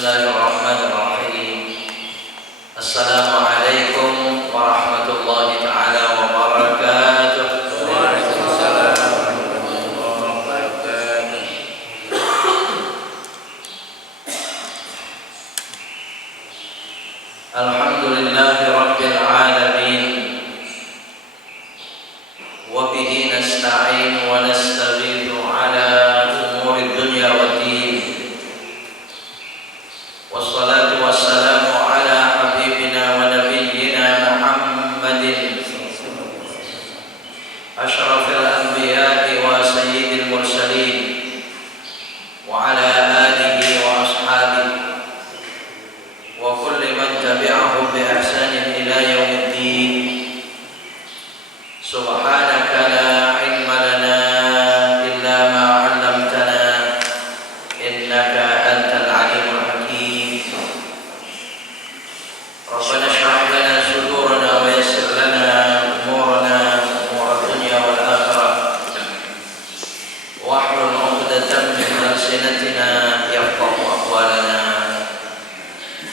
Bismillahirrahmanirrahim. Assalamualaikum warahmatullahi ta'ala wabarakatuh. Waalaikumsalam warahmatullahi wabarakatuh. Alhamdulillahi rabbil alamin. Wa bihi nasta'in wa nastaghithu ala umuri dunya waddin. Wassalatu wassalamu ala habibina wa nabiyyina Muhammadin asyrafil anbiya'i wa sayyidil mursalin wa ala alihi wa ashabihi wa kulli man tabi'ahum bi ihsanin ila yaumiddin. Subhanaka la ilma lana illa ma 'allamtana innaka antal alimul hakim. Rabbana shrah lana sudurana wa yassir lana umurana umur dunya wal akhirah wahlul 'uqdatam min alsinatina yafqahu aqwalana.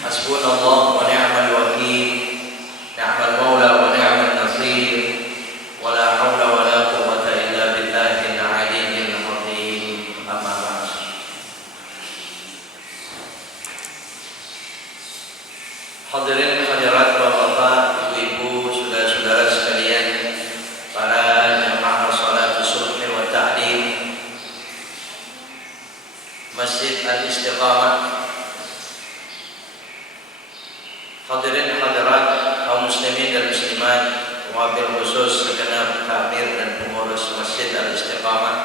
Hasbunallahu wa ni'mal wakeel, ni'mal maula wa ni'mal nasir, wa la haula wa la quwwata illa billahil aliyyil azim. Amma ba'd. Hadirin hadirat bapak-bapak, ibu-ibu, saudara-saudara sekalian, para jamaah salat subuh wa ta'lim Masjid Al-Istiqamah. Hadirin hadirat kaum muslimin dan muslimat, wabil khusus segenap takmir dan pengurus Masjid Al-Istiqamah,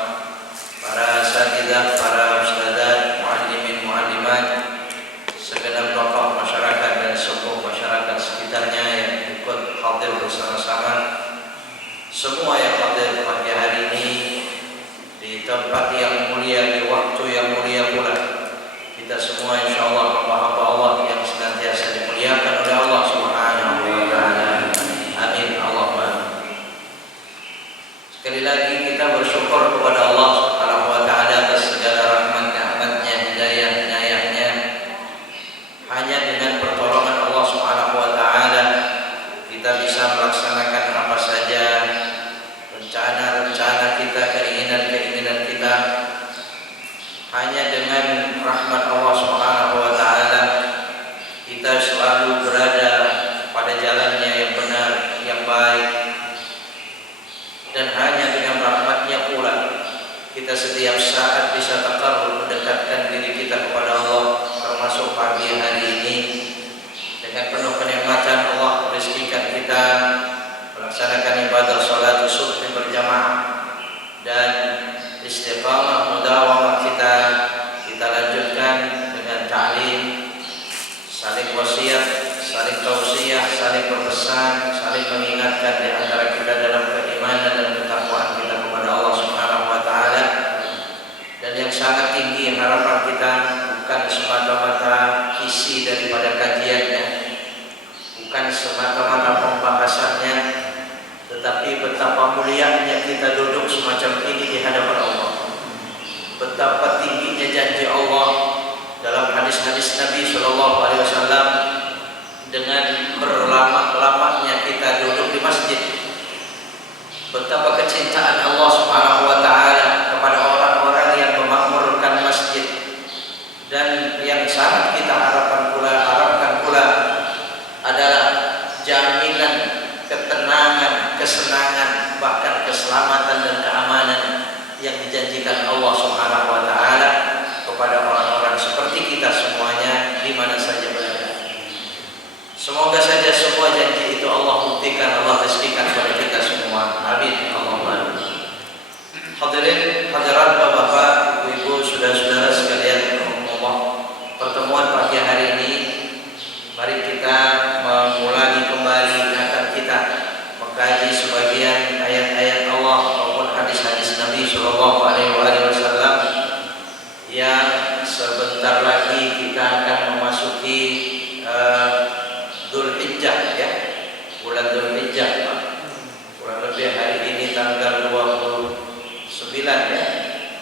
para asatidzah, para ustadzat, muallimin, muallimat, segenap tokoh masyarakat dan sepuh masyarakat sekitarnya yang ikut hadir bersama-sama, semua yang hadir pagi hari ini di tempat yang mulia, di waktu yang mulia pula. Kita semua insyaallah hamba-hamba Allah yang senantiasa dimuliakan oleh Allah Subhanahu wa taala. Amin Allahumma. Sekali lagi kita bersyukur kepada Allah Subhanahu wa taala atas segala rahmat, nikmatnya, hidayah, inayahnya. Hanya dengan pertolongan Allah Subhanahu wa taala kita bisa melaksanakan apa saja rencana-rencana kita, keinginan-keinginan kita. Hanya dengan rahmat Allah Subhanahu wa taala kita selalu berada pada jalannya yang benar, yang baik. Dan hanya dengan rahmatnya pula kita setiap saat bisa taqarrub, mendekatkan diri kita kepada Allah. Termasuk pagi hari ini dengan penuh kenikmatan Allah rezekikan kita melaksanakan ibadah salat subuh berjamaah dan istiqamah mudawamah kita lanjutkan dengan ta'lim, saling wasiat, saling tausiah, saling berpesan, saling mengingatkan di antara kita dalam keimanan dan ketakwaan kita kepada Allah Subhanahu wa taala. Dan yang sangat tinggi harapan kita bukan semata-mata isi daripada kajiannya, bukan semata-mata pembahasannya, tetapi betapa mulianya kita duduk semacam ini di hadapan Allah. Betapa tingginya janji Allah dalam hadis-hadis Nabi Shallallahu Alaihi Wasallam dengan berlama-lamanya kita duduk di masjid. Betapa kecintaan Allah Subhanahu Wa Taala kepada orang-orang yang memakmurkan masjid. Dan yang sangat kita harapkan pula adalah jaminan ketenangan, kesenangan, bahkan keselamatan dan keamanan yang dijanjikan Allah Subhanahu wa taala kepada orang-orang seperti kita semuanya di mana saja berada. Semoga saja semua janji itu Allah buktikan, Allah rezekikan kepada kita semua. Amin Allahumma. Hadirin hadirat bapak-bapak, ibu-ibu, saudara-saudara sekalian, pertemuan pagi hari ini mari kita mengulangi kembali akan kita mengkaji sebagian ayat-ayat Allah maupun hadis-hadis Nabi Shallallahu Alaihi Wasallam yang sebentar lagi kita akan memasuki Dzulhijjah, ya, bulan Dzulhijjah. Kurang lebih hari ini tanggal 29, ya,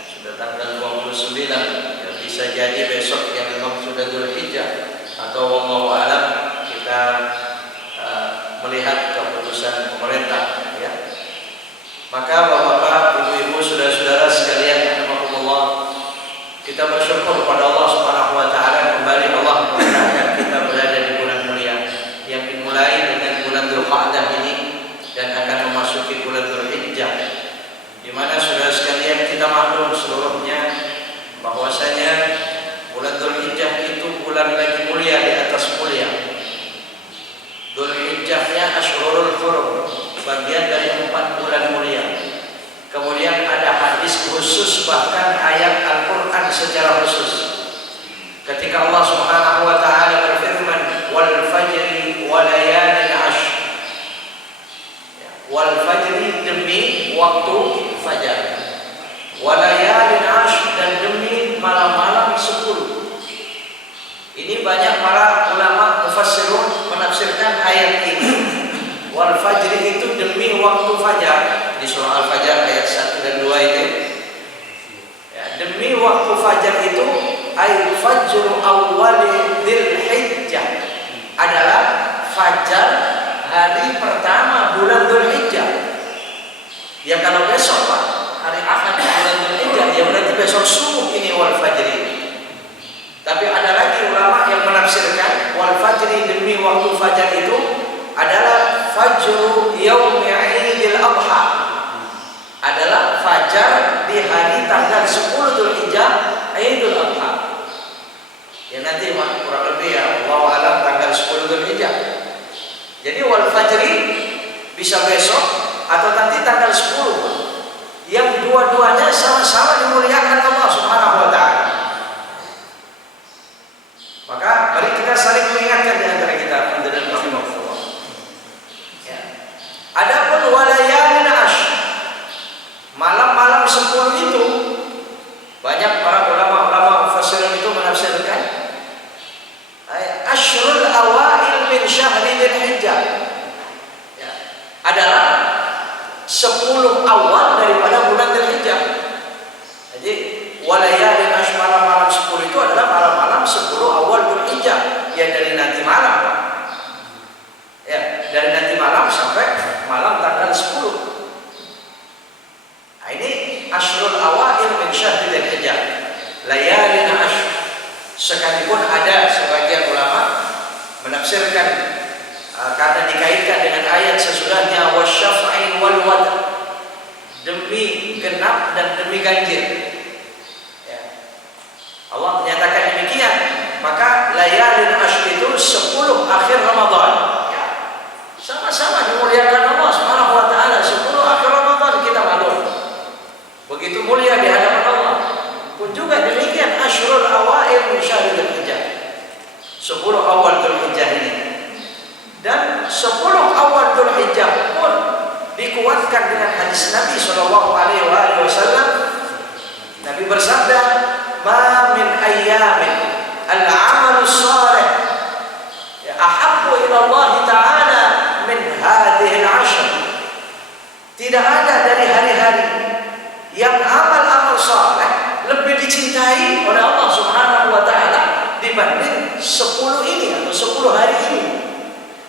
sudah tanggal 29. Ya, bisa jadi besok yang memang sudah bulan Dzulhijjah, atau wallahu alam kita melihat keputusan pemerintah, ya. Maka bapak-bapak, ibu-ibu, saudara-saudara sekalian, rahimakumullah, kita bersyukur kepada Allah Subhanahu wa taala kembali Allah memudahkan kita berada di bulan mulia yang dimulai dengan bulan Dzulqa'dah ini dan akan memasuki bulan Dzulhijjah, di mana saudara sekalian kita maklum seluruhnya bahwasanya bulan Dzulhijjah itu bulan lagi mulia di atas mulia. Dzulhijjahnya Ashhurul Hurum, bagian dari 4 bulan mulia. Kemudian ada hadis khusus, bahkan ayat Al-Quran secara khusus, ketika Allah Subhanahu wa taala berfirman, wal fajri wa layalin ashr. Wal fajri, demi waktu fajar, wa layalin ashr, dan demi malam-malam 10. Ini banyak para ulama mufassirun menafsirkan ayat ini. Wal fajri itu demi waktu fajar, di surah Al-Fajr ayat 1 dan 2 itu, ya, demi waktu fajar itu, ay fajru awwali Dzulhijjah, adalah fajar hari pertama bulan Dzulhijjah. Ya kalau besok Pak, hari Ahad bulan Dzulhijjah, ya berarti besok subuh ini wal fajri. Tapi ada lagi ulama yang menafsirkan wal fajri, demi waktu fajar itu adalah fajru yaumi Idul Adha, adalah fajar di hari tanggal 10 Dzulhijjah, Idul Adha. Ya nanti kurang lebih ya, wallahu alam tanggal 10 Dzulhijjah. Jadi wal fajri bisa besok atau nanti tanggal 10, yang dua-duanya sama-sama dimuliakan Allah Subhanahu wa taala. Maka mari kita saling mengingatkan di antara kita, alhamdulillah rahimahullah. Ya. Adapun walayalin ashr, malam-malam 10 itu, banyak para ulama-ulama mufassirin itu menafsirkan asyrul awail min syahri Dzulhijjah, ya, adalah 10 awal daripada bulan Dzulhijjah. Jadi walayalin ashr, malam-malam 10 itu adalah malam-malam 10 awal Dzulhijjah, ya dari nanti malam, ya dari nanti malam sampai malam tanggal 10. Nah, ini asyrul awail min syahri Dzulhijjah, layalin ashr. Sekalipun ada sebagian ulama menafsirkan karena dikaitkan dengan ayat sesudahnya wasyaf'i wal watr, demi genap dan demi ganjil, ya. Allah menyatakan demikian, maka layalin ashr itu 10 akhir Ramadan, ya. Sama-sama dimuliakan Allah Subhanahu wa taala. 10 akhir Ramadan kita maklum begitu mulia di hadapan Allah. Pun juga demikian asyrul awail min syahri Dzulhijjah, 10 awal Dzulhijjah ini. Dan 10 awal Dzulhijjah pun dikuatkan dengan hadis Nabi sallallahu alaihi wasallam. Nabi bersabda, "Ma min ayyamin al-'amalu shalih ahabbu ila Allah taala min hadhihi al-'ashr." Tidak ada dari hari-hari yang amal-amal saleh lebih dicintai oleh Allah Subhanahu wa taala dibanding 10 ini atau 10 hari ini.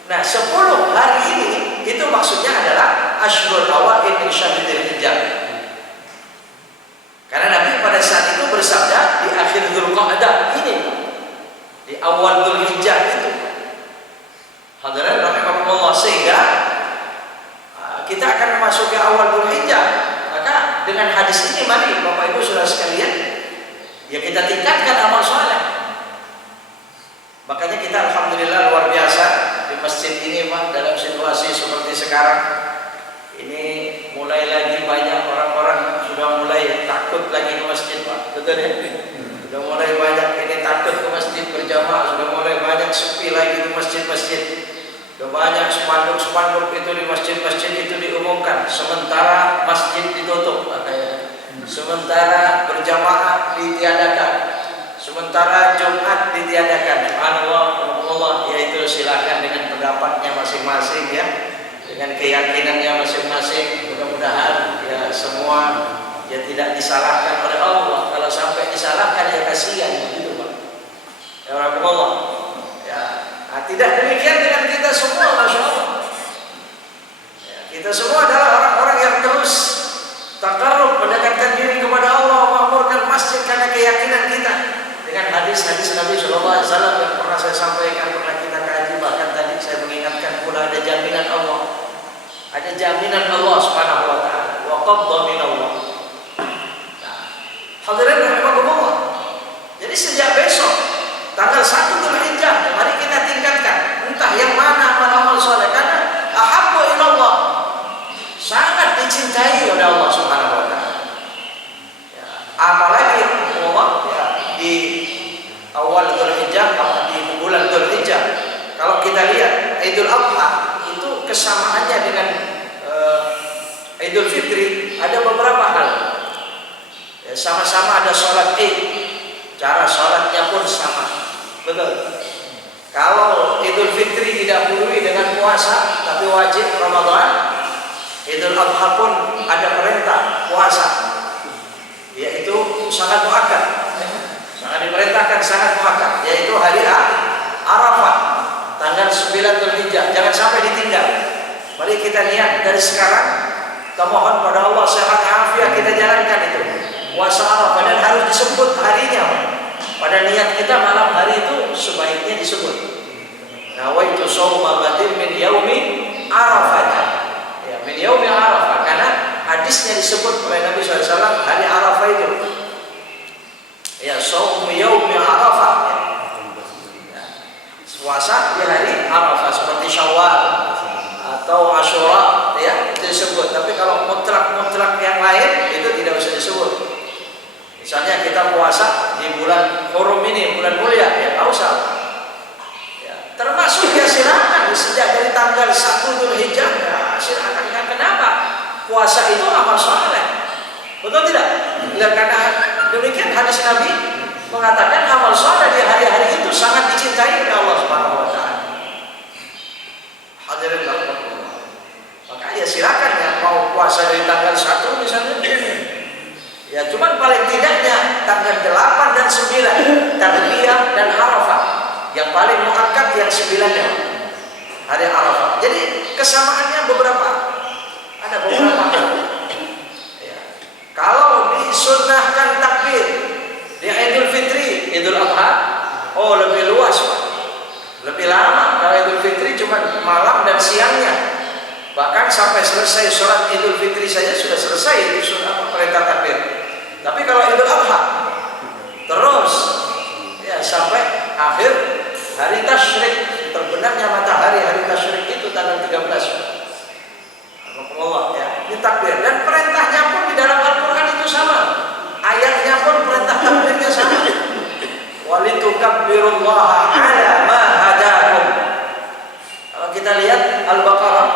Nah, 10 hari ini itu maksudnya adalah asyrul awail min syahri Dzulhijjah. Karena Nabi pada saat itu bersabda di akhir Dzulqa'dah ini, di awal Dzulhijjah itu. Hadirin rahimakumullah, sehingga kita akan memasuki awal Dzulhijjah. Maka dengan hadis ini mari Bapak Ibu Saudara sekalian, ya kita tingkatkan amal saleh. Makanya kita alhamdulillah luar biasa di masjid ini Pak, dalam situasi seperti sekarang ini mulai lagi banyak orang-orang sudah mulai takut lagi ke masjid Pak, betul ya? Sudah mulai banyak ini takut ke masjid berjamaah, sudah mulai banyak sepi lagi di masjid-masjid. Sudah banyak spanduk-spanduk itu di masjid-masjid itu diumumkan, sementara masjid ditutup, sementara berjamaah ditiadakan, sementara Jumat ditiadakan. Subhanallah, yaitu silakan dengan pendapatnya masing-masing ya, dengan keyakinannya masing-masing. Mudah-mudahan ya semua ya tidak disalahkan oleh Allah. Kalau sampai disalahkan ya kasihan gitu Pak. Allah. Ya, nah, tidak demikian dengan kita semua, masya Allah. Ya, kita semua adalah orang-orang yang terus takarrub, mendekatkan diri kepada Allah, memakmurkan masjid karena keyakinan kita dengan hadis-hadis Nabi Shallallahu Alaihi Wasallam yang pernah saya sampaikan, pernah kita kaji. Bahkan tadi saya mengingatkan pula ada jaminan Allah, ada jaminan Allah Subhanahu Wa Taala, wa qabda min Allah. Hadirin rahimakumullah. Jadi sejak besok tanggal 1 Dzulhijjah mari kita tingkatkan entah yang mana amal soleh, karena ahabbu ilallah, sangat dicintai oleh Allah Subhanahu Wa Taala. Ya, apalagi Allah ya, di awal Dzulhijjah atau di bulan Dzulhijjah, kalau kita lihat Idul Adha itu kesamaannya dengan Idul Fitri ada beberapa hal. Ya, sama-sama ada sholat Id, cara sholatnya pun sama, betul. Kalau Idul Fitri didahului dengan puasa, tapi wajib Ramadan. Idul Adha pun ada perintah puasa, yaitu sangat muakkad, sangat diperintahkan, sangat muakkad, yaitu hari Arafah, tanggal 9 Dzulhijjah. Jangan sampai ditinggal. Mari kita niat dari sekarang, kita mohon pada Allah sehat afiat, kita jalankan itu puasa Arafah, dan harus disebut harinya. Pada niat kita malam hari itu sebaiknya disebut nawaitu shauma ghadin min yaumi Arafah, ya, min yaumi Arafah, karena hadisnya disebut oleh Nabi SAW hari Arafah itu, ya, shaum yaumi Arafah, ya, puasa di hari Arafah seperti Syawal atau Asyura, ya, itu disebut. Tapi kalau mutlak yang lain itu tidak bisa disebut. Misalnya kita puasa di bulan Hurum ini, bulan mulia, ya nggak usah. Ya, termasuk ya silakan sejak dari tanggal 1 Dzulhijjah, ya silakan. Kenapa? Puasa itu amal soleh, betul tidak? Ya, karena demikian hadis Nabi mengatakan amal soleh di hari-hari itu sangat dicintai oleh Allah Subhanahu Wa Taala. Hadirin Allah. Maka ya silakan yang mau puasa dari tanggal 1 misalnya. Ya, cuman paling tidaknya tanggal 8 dan 9 Tarwiyah dan Arafah. Yang paling muakkad yang 9-nya hari Arafah. Jadi kesamaannya beberapa, ada beberapa hal. Ya. Kalau disunnahkan takbir di Idul Fitri, Idul Adha, oh lebih luas, Pak. Lebih lama. Kalau Idul Fitri cuma malam dan siangnya. Bahkan sampai selesai sholat Idul Fitri saja sudah selesai itu sunnah perintah takbir. Tapi kalau Idul Adha terus ya sampai akhir hari tasyrik, terbenamnya matahari hari tasyrik itu tanggal 13. Allah ya, ini takbir, dan perintahnya pun di dalam Al-Qur'an itu sama. Ayatnya pun perintah takbirnya sama. Walitukabbirullaha ala ma hadakum. Kalau kita lihat Al-Baqarah,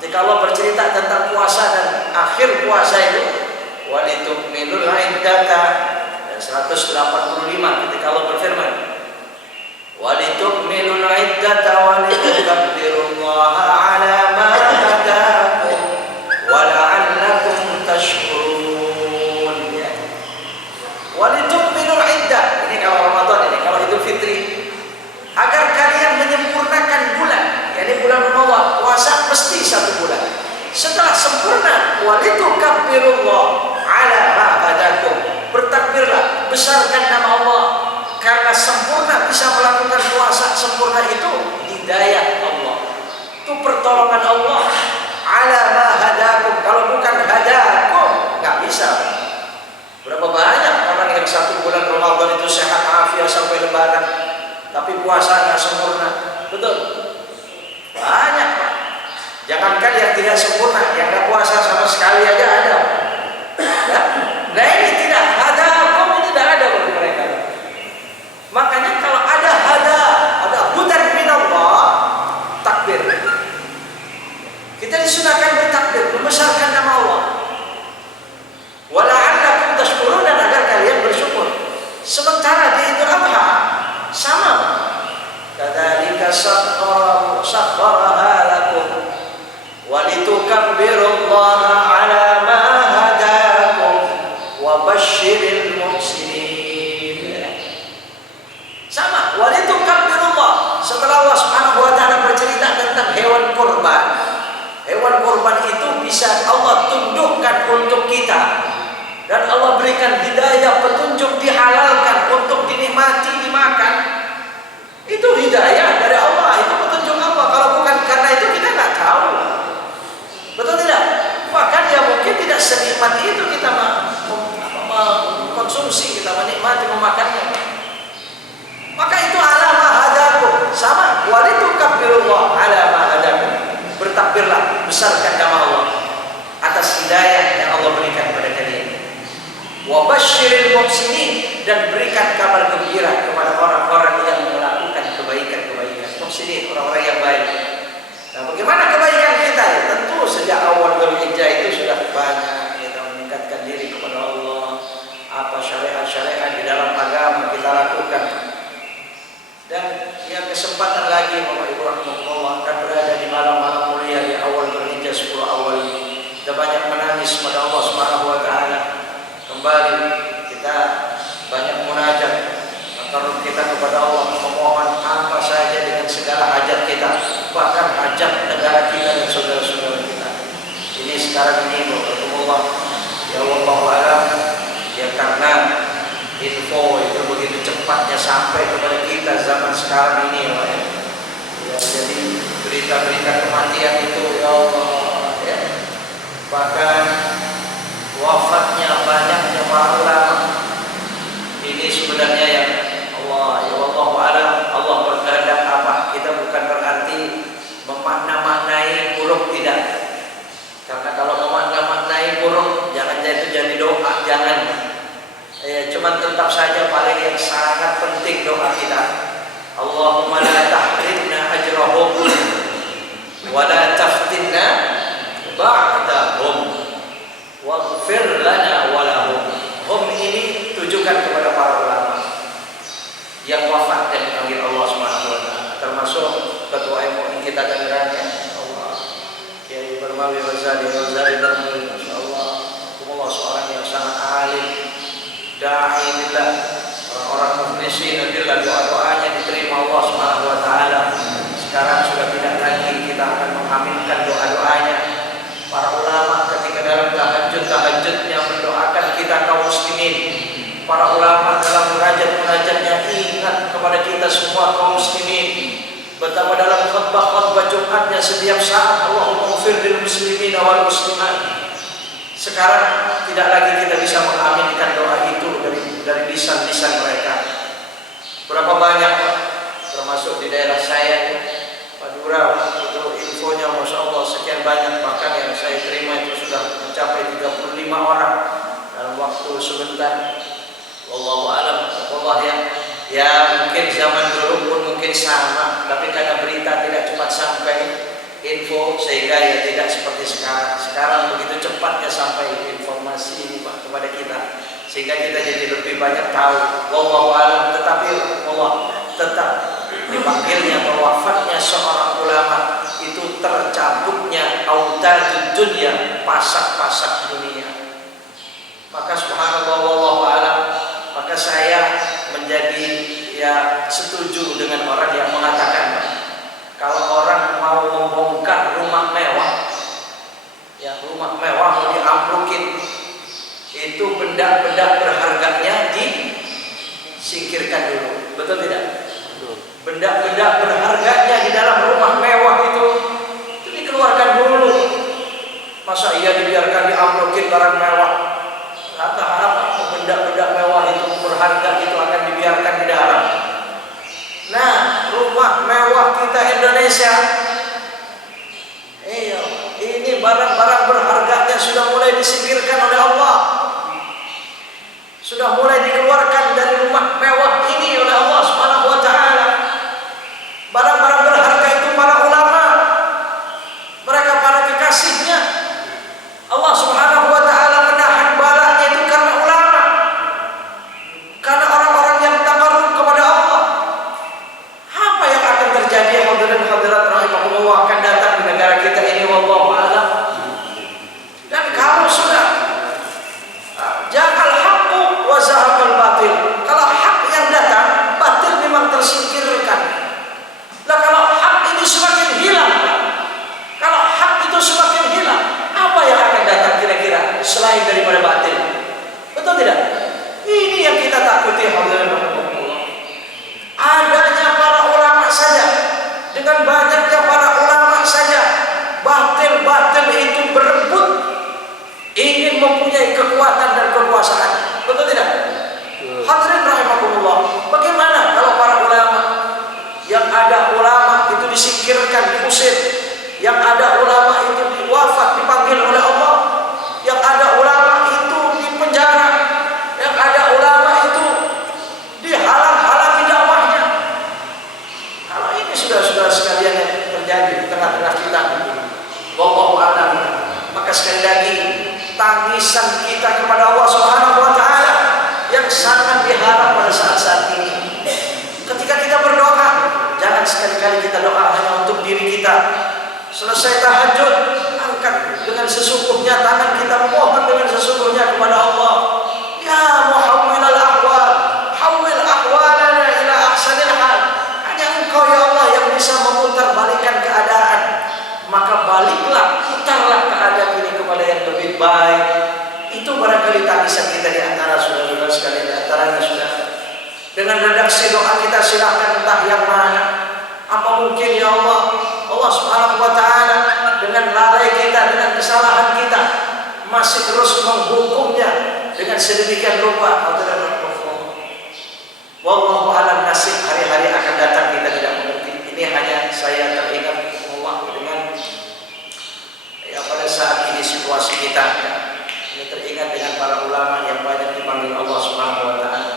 ketika Allah bercerita tentang puasa dan akhir puasa itu, walitukmilul iddata, 185 ketika Allah berfirman walitukmilul iddata walitukabbirullaha ala ma hadakum wa la'allakum tashkurun, ya. Walitukmilul iddah, ini kalau Ramadan, ini kalau Idul Fitri, agar kalian menyempurnakan bulan, yakni bulan Ramadan, puasa mesti 1 bulan. Setelah sempurna, walitukabbirullaha ala ma hadakum, bertakbirlah, besarkan nama Allah, karena sempurna bisa melakukan puasa sempurna itu hidayah Allah, itu pertolongan Allah. Ala ma hadakum, kalau bukan hadakum nggak bisa. Berapa banyak orang yang 1 bulan Ramadan itu sehat afiat sampai lebaran, tapi puasa nggak sempurna, betul? Banyak, Pak. Jangankan yang tidak sempurna, yang nggak puasa sama sekali aja ada. Ya? Nah ini tidak ada, hukum tidak ada bagi mereka. Makanya kalau ada hudan minallah, takbir. Kita disunahkan bertakbir, membesarkan nama Allah. Wala'allakum tashkurun, dan agar kalian bersyukur. Sementara di Idul Adha sama. Kadzalika sakhkharaha lakum walitukabbirullaha ala ma hadakum wa basyiril muhsinin. Sama, Setelah Allah Subhanahu wa taala bercerita tentang hewan kurban, hewan kurban itu bisa Allah tundukkan untuk kita dan Allah berikan hidayah, petunjuk, dihalalkan untuk dinikmati, dimakan. Itu hidayah dari Allah, itu petunjuk Allah. Kalau bukan karena itu kita nggak tahu. Betul tidak? Bahkan ya mungkin tidak senikmat itu kita mengkonsumsi, kita menikmati, memakannya. Maka itu ala ma hadakum. Sama, walitukabbirullah ala ma hadakum. Bertakbirlah, besarkan nama Allah atas hidayah yang Allah berikan kepada kalian. Wa basyiril muhsinin, dan berikan kabar gembira kepada orang-orang yang melakukan kebaikan-kebaikan. Muhsinin, orang-orang yang baik. Nah, bagaimana kebaikan kita? Ya, tentu sejak awal Dzulhijjah itu sudah banyak kita meningkatkan diri kepada Allah. Apa syariat-syariat di dalam agama kita lakukan. Dan yang kesempatan lagi Bapak Ibu rahimahullah akan berada di malam-malam mulia di awal Dzulhijjah 10 awal ini. Kita banyak menangis pada Allah Subhanahu wa taala. Kembali kita banyak munajat, takarrub kita kepada Allah, memohon apa saja dengan segala hajat kita, bahkan hajat negara kita dan saudara-saudara kita. Ini sekarang ini Bapak ya Allah alam, ya karena info itu begitu cepatnya sampai kepada kita zaman sekarang ini ya, jadi berita-berita kematian itu ya Allah ya, bahkan wafatnya banyaknya para ulama. Ini sebenarnya yang Allah ya Allah alam, Allah berkehendak apa, kita bukan berarti memakna-maknai buruk, tidak. Karena kalau memakna-maknai buruk jangan itu jadi doa, jangan. Cuman tetap saja paling yang sangat penting doa kita, Allahumma la tahrimna ajrahum wa la taftinna ba'dahum waghfir lana wa lahum. Hum ini tujukan kepada para ulama yang wafat dan dipanggil Allah Subhanahu wa taala, termasuk ketua MUI kita Tangerang, Allah Kiai Barmawi Razali Darmuli, masyaallah, Allah seorang yang sangat alim, da'i billah, orang-orang muflisin billah, doa-doanya diterima Allah Subhanahu wa taala. Sekarang sudah tidak lagi kita akan mengaminkan doa-doanya. Para ulama ketika dalam tahajudnya mendoakan kita kaum muslimin. Para ulama dalam munajat-munajatnya ingat kepada kita semua kaum muslimin. Betapa dalam khutbah Jumatnya setiap saat Allahumma ighfir lil muslimin wal muslimat. Sekarang tidak lagi kita bisa mengaminkan doa itu dari lisan-lisan mereka. Berapa banyak, termasuk di daerah saya Madura, itu infonya Masya Allah sekian banyak, bahkan yang saya terima itu sudah mencapai 35 orang dalam waktu sebentar. Wallahu alam, Allah ya mungkin zaman dulu pun mungkin sama, tapi karena berita tidak cepat sampai info sehingga ya tidak seperti sekarang. Sekarang begitu cepatnya sampai informasi ini Pak kepada kita, sehingga kita jadi lebih banyak tahu. Wallahu alam, tetapi Allah tetap dipanggilnya wafatnya seorang ulama itu tercabutnya autadud dunya, pasak-pasak dunia. Maka subhanallah wallahu alam, maka saya menjadi ya setuju dengan orang yang mengatakan kalau orang mau membongkar rumah mewah, ya rumah mewah mau diamplukin, itu benda-benda berharganya disingkirkan dulu, betul tidak? Benda-benda berharganya di dalam rumah mewah itu dikeluarkan dulu. Masa iya dibiarkan diamplukin barang mewah? Kata apa benda-benda mewah itu berharga itu akan dibiarkan di dalam? Nah, rumah mewah kita Indonesia, ini barang-barang berharganya sudah mulai disingkirkan oleh Allah, sudah mulai dikeluarkan dari rumah mewah ini oleh Allah Subhanahu wa taala. Barang-barang berharga itu para ulama, mereka para kekasihnya. Allah Subhanahu wa taala menahan balanya itu karena ulama, karena orang-orang yang takarrub kepada Allah. Apa yang akan terjadi hadirin hadirat rahimahullah akan datang di negara kita ini wallahu a'lam? tidak? Ini yang kita takuti. Adanya para ulama saja, dengan banyaknya para ulama saja, batil-batil itu berebut ingin mempunyai kekuatan dan kekuasaan. Betul tidak? Hadirin rahimakumullah. Bagaimana kalau para ulama, yang ada ulama itu disingkirkan, diusir, yang ada ulama itu wafat, dipanggil oleh Allah, yang ada ulama itu dipenjara, yang ada ulama itu dihalang-halangi dakwahnya. Kalau ini sudah sekalian yang terjadi di tengah-tengah kita, wallahu a'lam, maka sekali lagi tangisan kita kepada Allah Subhanahu wa taala yang sangat diharap pada saat-saat ini. Ketika kita berdoa, jangan sekali-kali kita doa hanya untuk diri kita. Selesai tahajud, angkat dengan sesungguhnya tangan kita, mohon dengan sesungguhnya kepada Allah. Ya muhawwilal ahwal, hawwil ahwalana ila ahsanil hal. Hanya Engkau ya Allah yang bisa memutarbalikkan keadaan. Maka baliklah, putarlah keadaan ini kepada yang lebih baik. Itu barangkali tangisan kita di antara saudara-saudara sekalian, di antaranya sudah. Dengan redaksi doa kita silahkan entah yang mana. Apa mungkin ya Allah, Allah Subhanahu wa taala dengan lalai kita, dengan kesalahan kita masih terus menghukumnya dengan sedemikian rupa. Wallahu a'lam nasib, hari-hari akan datang kita tidak mengerti. Ini hanya saya teringat Allah dengan ya pada saat ini situasi kita. Ini teringat dengan para ulama yang banyak dipanggil Allah Subhanahu wa taala.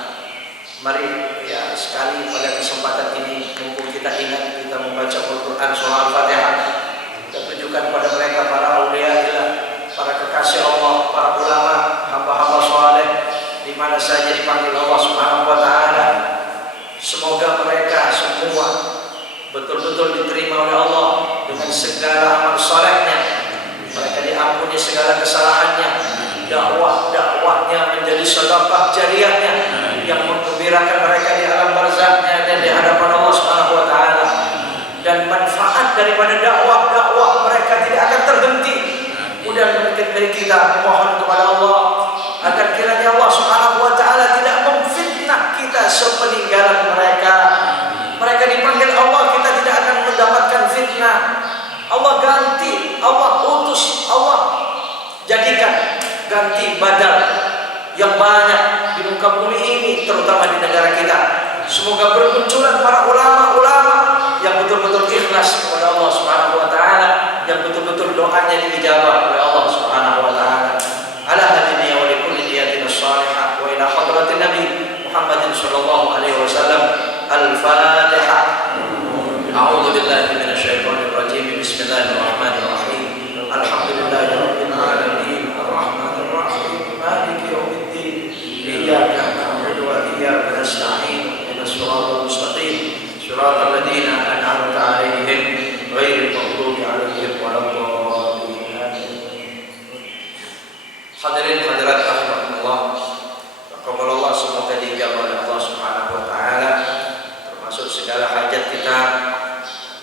Mari ya sekali pada kesempatan ini mumpung kita ingat, kita membaca Al-Quran surah Al-Fatihah, kita tunjukkan pada mereka para auliaillah, para kekasih Allah, para ulama, hamba-hamba soleh di mana saja dipanggil Allah Subhanahu wa taala. Semoga mereka semua betul-betul diterima oleh Allah dengan segala amal solehnya. Mereka diampuni segala kesalahannya, dakwahnya menjadi sedekah jariahnya yang menggembirakan mereka di alam barzahnya dan di hadapan Allah Subhanahu wa taala. Dan manfaat daripada dakwah mereka tidak akan terhenti. Mudah-mudahan dari kita memohon kepada Allah agar kiranya Allah Subhanahu wa taala tidak memfitnah kita sepeninggalan mereka. Mereka dipanggil Allah, kita tidak akan mendapatkan fitnah. Allah ganti, Allah utus, Allah jadikan ganti badal yang banyak di muka bumi ini, terutama di negara kita. Semoga bermunculan para ulama-ulama yang betul-betul ikhlas kepada Allah Subhanahu wa taala, yang betul-betul doanya diijabah oleh Allah Subhanahu wa taala. Ala hadhihi wa li kulli niyatin shalihah wa ila hadratin Nabi Muhammadin sallallahu alaihi wasallam. Al-Fatihah. A'udzu billahi minasyaitonir rajim. Bismillahirrahmanirrahim. Alhamdulillahirabbil alamin. Arrahmanir rahim. Maliki yaumiddin. Iyyaka na'budu wa iyyaka nasta'in. Ihdinas siratal mustaqim. Siratal ladzina an'amta 'alaihim ghairil maghdubi 'alaihim waladdallin. Hadirin hadirat rahimakumullah. Taqabbalallah, semoga dijabah oleh Allah Subhanahu wa taala, termasuk segala hajat kita.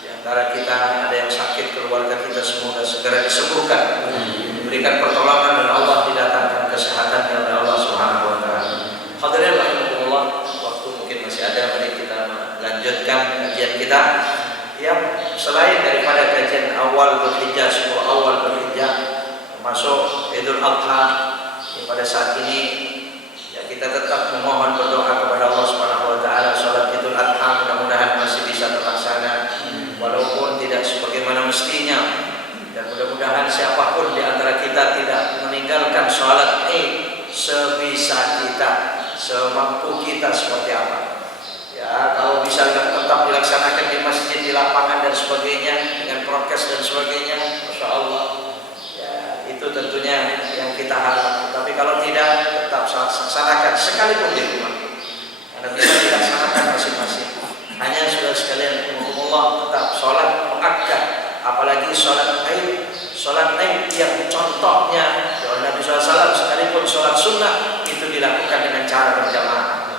Di antara kita ada yang sakit, keluarga kita semoga segera disembuhkan, diberikan pertolongan dan Allah didatangkan kesehatannya oleh Allah Subhanahu wa taala. Hadirin rahimakumullah, waktu mungkin masih ada, mari kita lanjutkan kajian kita yang selain daripada kajian awal Dzulhijjah, 10 awal Dzulhijjah, termasuk Idul Adha. Pada saat ini ya kita tetap memohon berdoa kepada Allah Subhanahu wa taala. Salat Idul Adha mudah-mudahan masih bisa terlaksana walaupun tidak sebagaimana mestinya, dan mudah-mudahan siapapun di antara kita tidak meninggalkan salat Id sebisa kita, semampu kita seperti apa. Ya, kalau bisa tetap dilaksanakan di masjid, di lapangan dan sebagainya dengan prokes dan sebagainya, Masya Allah. Ya, itu tentunya yang kita harap. Tapi kalau tidak, tetap laksanakan sekalipun di rumah. Karena bisa dilaksanakan masing-masing. Hanya sudah sekalian, Allah tetap sholat muakkad, apalagi sholat Id. Sholat Id yang contohnya oleh Nabi SAW, sekalipun sholat sunnah itu dilakukan dengan cara berjamaah.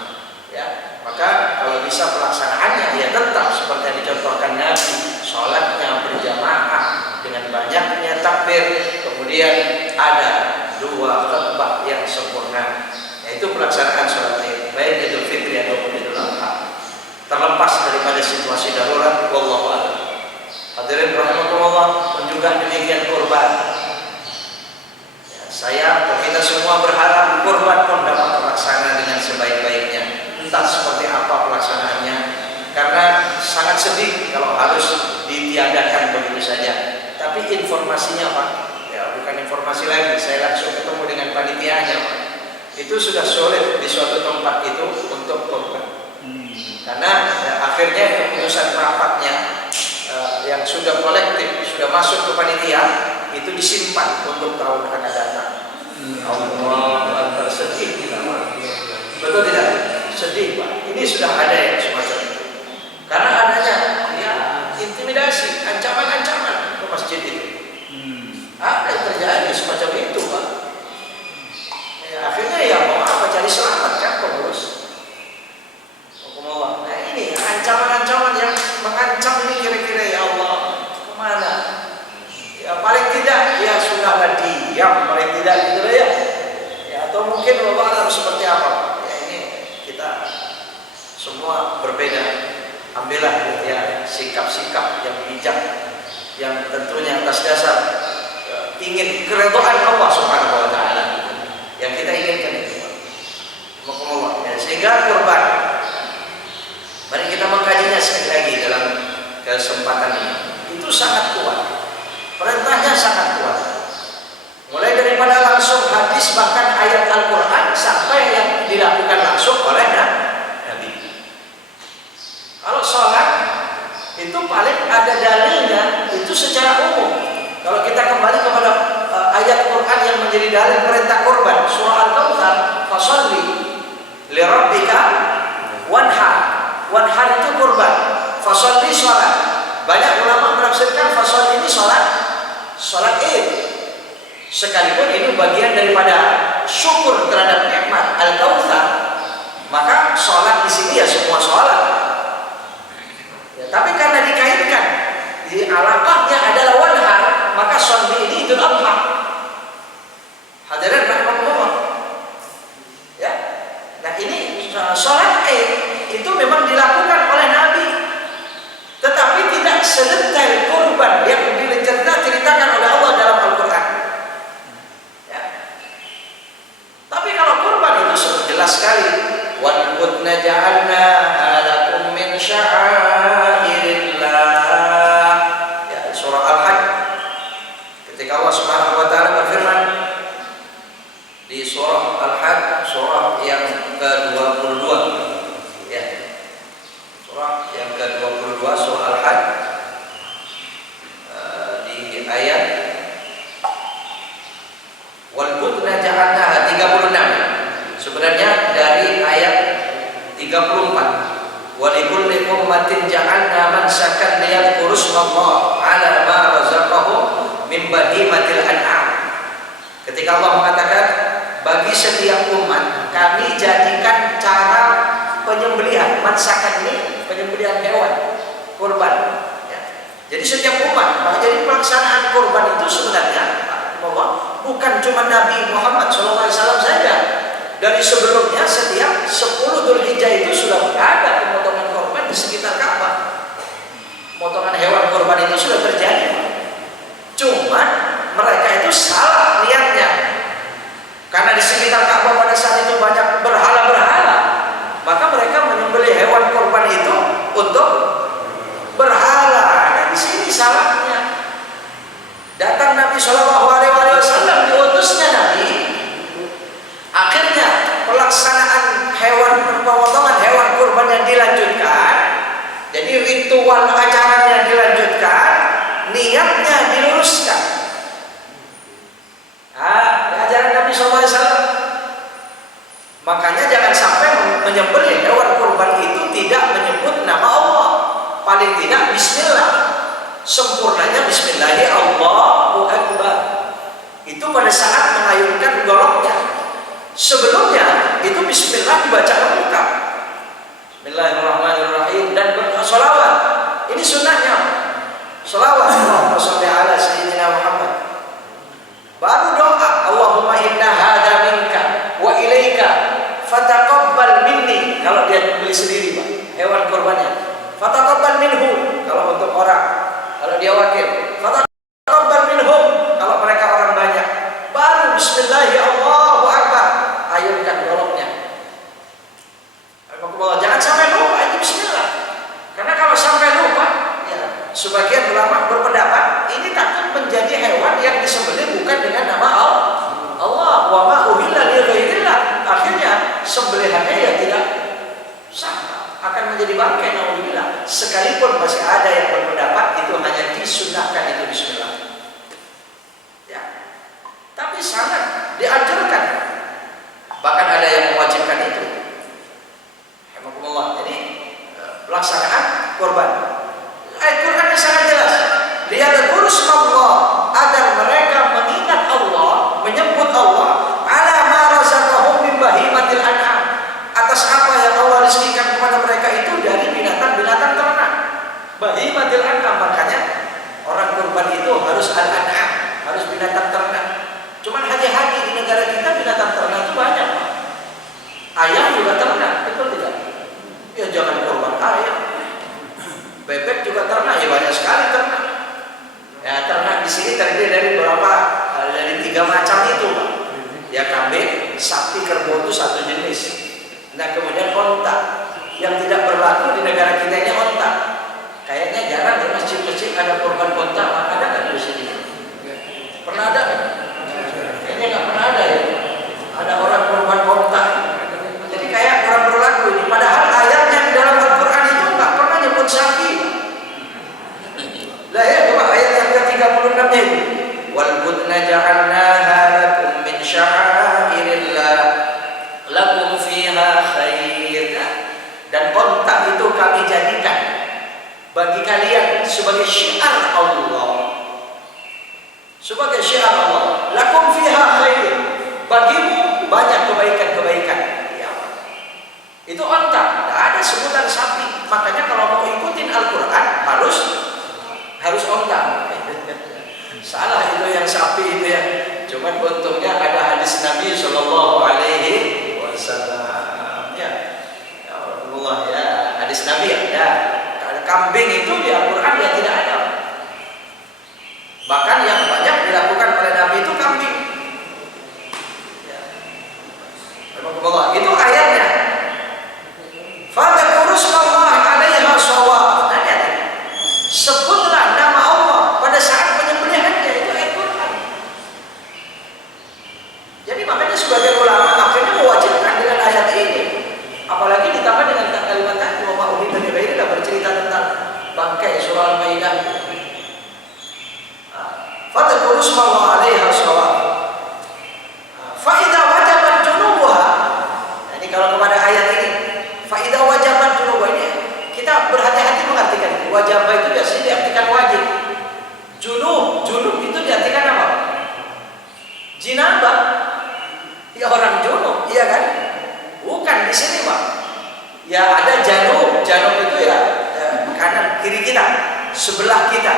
Ya, maka kalau bisa pelaksanaannya ya tetap seperti yang dicontohkan Nabi, sholatnya berjamaah dengan banyaknya takbir, kemudian ada 2 khutbah yang sempurna, yaitu Itu pelaksanaan sholat Id, baik Idul Fitri ataupun Idul Adha. Terlepas daripada situasi darurat, wallahu a'lam. Hadirin rahimakumullah, dan juga demikian kurban. Ya, saya atau kita semua berharap kurban pun dapat terlaksana dengan sebaik-baiknya. Entah seperti apa pelaksanaannya, karena sangat sedih kalau harus ditiadakan begitu saja. Tapi informasinya Pak, ya bukan informasi lagi, saya langsung ketemu dengan panitianya Pak. Itu sudah sulit di suatu tempat itu untuk kurban. Karena ya, akhirnya keputusan rapatnya yang sudah kolektif, sudah masuk ke panitia, itu disimpan untuk tahun akan datang. Allah, sedih kita Pak. Betul tidak? Sedih Pak. Ini sudah ada yang semacam itu. Karena adanya ya intimidasi, ancaman-ancaman ke masjid itu. Apa yang terjadi semacam itu Pak? Ya, akhirnya ya mau apa, cari selamat kan pengurus. Nah ini ancaman-ancaman yang mengancam ini kira-kira ya Allah kemana? Ya paling tidak ya sudahlah diam, paling tidak gitu ya. Ya atau mungkin Allah seperti apa? Ya ini kita semua berbeda. Ambillah ya sikap-sikap yang bijak, yang tentunya atas dasar ingin keridhaan Allah Subhanahu wa taala yang kita inginkan itu. Ya, sehingga kurban, mari kita mengkajinya sekali lagi dalam kesempatan ini. Itu sangat kuat. Perintahnya sangat kuat. Mulai daripada langsung hadis bahkan ayat Al-Quran sampai yang dilakukan langsung oleh Nabi. Kalau sholat itu paling ada dalilnya itu secara umum. Kalau kita kembali kepada ayat Quran yang menjadi dalil perintah kurban, surah Al-Kautsar, fasholli li rabbika wanhar. Wanhar itu kurban, fasholli sholat. Banyak ulama menafsirkan fasholli ini sholat Id. Sekalipun ini bagian daripada syukur terhadap nikmat Al-Kautsar, maka sholat di sini ya semua sholat. Ya, tapi karena dikaitkan di alaqahnya adalah wanhar, maka sholli ini Idul Adha. Hadirin rahimahullah. Ya. Nah ini sholat Id itu memang dilakukan oleh Nabi, tetapi tidak sedetail kurban yang diceritakan oleh Allah dalam Al-Quran. Ya. Tapi kalau kurban itu sudah jelas sekali. Wal budna ja'alna lakum min sya'airillah. Ya, surah Al-Hajj. Ketika Allah Subhanahu wa taala berfirman di surah Al-Hajj, surah yang ke-22. Ya. Surah yang ke-22 surah Al-Hajj, di ayat wal budna ja'alna 36. Sebenarnya dari ayat 34. Wa likulli ummatin ja'alna mansakan liyadhkuru ismallah 'ala ma razaqahum min bahimatil an'am. Ketika Allah mengatakan bagi setiap umat kami jadikan cara penyembelihan, mansakan ini penyembelihan hewan, kurban. Ya. Jadi setiap umat, jadi pelaksanaan kurban itu sebenarnya bukan cuma Nabi Muhammad SAW saja. Dari sebelumnya setiap 10 Dzulhijjah itu sudah ada pemotongan kurban di sekitar Ka'bah. Pemotongan hewan kurban itu sudah terjadi. Cuma mereka itu salah niatnya. Karena di sekitar Ka'bah pada saat itu banyak berhala-berhala, maka mereka menyembelih hewan kurban itu untuk berhala. Nah, di sini salahnya. Datang Nabi SAW, diutusnya Nabi. Akhirnya pelaksanaan pemotongan hewan kurban yang dilanjutkan. Jadi ritual acaranya dilanjutkan, niatnya diluruskan. Ajaran Nabi SAW. Makanya jangan sampai menyembelih hewan kurban itu tidak menyebut nama Allah. Paling tidak Bismillah. Sempurnanya Bismillahirrahmanirrahim, Allahu Akbar. Itu pada saat mengayunkan goloknya. Sebelumnya itu Bismillah dibaca lengkap. Bismillahirrahmanirrahim dan sholawat. Ini sunnahnya. Sholawat. Allahumma sholli ala sayyidina Muhammad. Baru doa Allahumma inna hadza minka wa ilaika menyembelih sendiri Pak, hewan kurbannya. Fataqabbal minhu kalau untuk orang, kalau dia wakil. Fataqabbal minhum kalau mereka orang banyak. Baru bismillahirrahmanirrahim, Allahu akbar. Ayunkan goloknya. Jangan sampai lupa itu bismillah. Karena kalau sampai lupa, ya, sebagian ulama berpendapat ini takut menjadi hewan yang disembelih bukan dengan nama Allah. Wa ma uhilla li ghairillah. Akhirnya sembelihannya ya tidak sah, akan menjadi bangkai naudzubillah. Sekalipun masih ada yang berpendapat itu hanya disunahkan itu bismillah. Ya. Tapi sangat dianjurkan. Bahkan ada yang mewajibkan itu. Jadi pelaksanaan korban. Ayat Quran sangat jelas. Liyadhkuru Allah, agar mereka mengingat Allah, menyebut Allah ala ma razaqahum min bahimatil an'am, atas apa yang Allah rizkikan kepada mereka itu dari binatang-binatang ternak. Bahimatil an'am, makanya orang kurban itu harus al-an'am, harus binatang ternak. Cuman haji-haji di negara kita binatang ternak itu banyak, Pak. Ayam juga ternak, betul tidak? Ya jangan korban ayam. Bebek juga ternak, ya banyak sekali ternak. Ya ternak di sini terdiri dari dari 3 macam itu, Pak. Ya kambing, sapi, kerbau itu satu jenis. Nah kemudian onta yang tidak berlaku di negara kita ini onta. Kayaknya jarang di masjid-masjid ada korban onta. Ada nggak di sini? Pernah ada? Kayaknya nggak pernah ada ya. Ada orang korban onta. Jadi kayak orang berlaku ini. Padahal ayatnya di dalam Al-Quran itu nggak pernah nyebut sapi. Lah ya, coba ayat yang ke-36-nya itu. Wal budna ja'alnaha lakum min sya'airillah lakum fiha khair. Dan onta itu kami jadikan bagi kalian sebagai syiar Allah. Sebagai syiar Allah. Lakum fiha khair. Bagimu banyak kebaikan-kebaikan. Itu onta, tidak ada sebutan sapi. Makanya kalau mau ikutin Al-Quran harus onta. Salah itu yang sapi itu ya. Cuman untungnya ada hadis Nabi Shallallahu Alaihi Wasallam. Ya, Allah ya, hadis Nabi ada. Kambing itu di Al-Quran ya tidak ada. Bahkan yang banyak dilakukan oleh Nabi itu kambing. Ya. Itu ayatnya. Fadhkuru smallahi 'alaiha shawab. Sebutlah nama Allah pada saat penyembelihannya, itu ayat Quran. Jadi makanya sebagian ulama akhirnya mewajibkan dengan ayat ini. Apalagi ditambah dengan kalimat tadi wa ma uhilla li ghairillah, bercerita tentang bangkai surah Al-Maidah. Fadhkuru smallahi 'alaiha shawab. Fa idza wajabat junubuha. Jadi kalau kepada ayat ini faida wajabat junubah ini kita berhati-hati mengartikan. Wajabah itu biasanya diartikan wajib. Junub itu diartikan apa? Jinabah. Ya orang junub, iya kan? Bukan di sini, Pak. Ya ada janub itu ya kanan kiri kita, sebelah kita.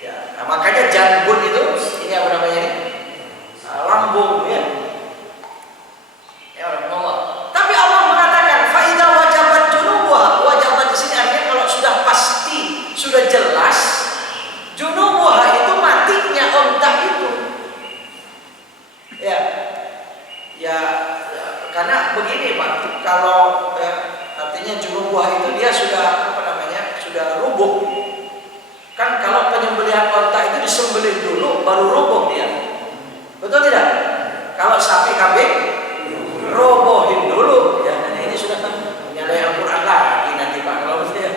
Ya, nah, makanya janbun itu ini apa namanya ini? Lambung ya. Ya Allah. Tapi Allah mengatakan faida wajabat junubuha. Wajabat di sini artinya kalau sudah pasti, sudah jelas junubuha itu matinya onta itu. Ya. Karena begini Pak, kalau artinya junubuha itu dia sudah sudah rubuh. Kan kalau penyembelihan onta itu disembelih dulu baru rubuh dia. Betul tidak? Kalau sapi kambing robohin dulu ya. Nah, ini sudah menyalahi Al-Quran lagi nanti Pak kalau ya.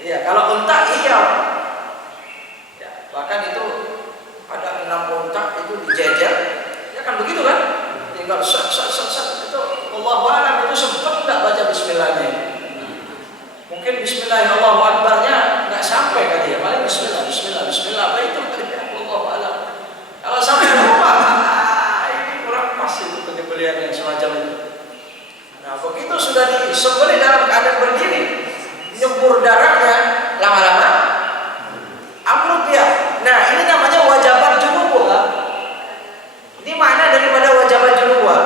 Iya, kalau unta iya. Ya, bahkan itu ada 6 unta itu dijejer. Ya kan begitu kan? Tinggal set itu Allahu a'lam itu sempat enggak baca bismillahnya. Mungkin bismillahirrahmanirrahim enggak sampai kali ya. Paling bismillah apa itu Allahu a'lam. Kalau sampai lupa ini kurang pas itu penyembelihan yang semacam itu. Nah, begitu sudah disembelih dalam keadaan berdiri, nyembur darahnya, lama-lama ambruk dia. Nah, ini namanya wajabat junubuha. Ini makna daripada wajabat junubuha.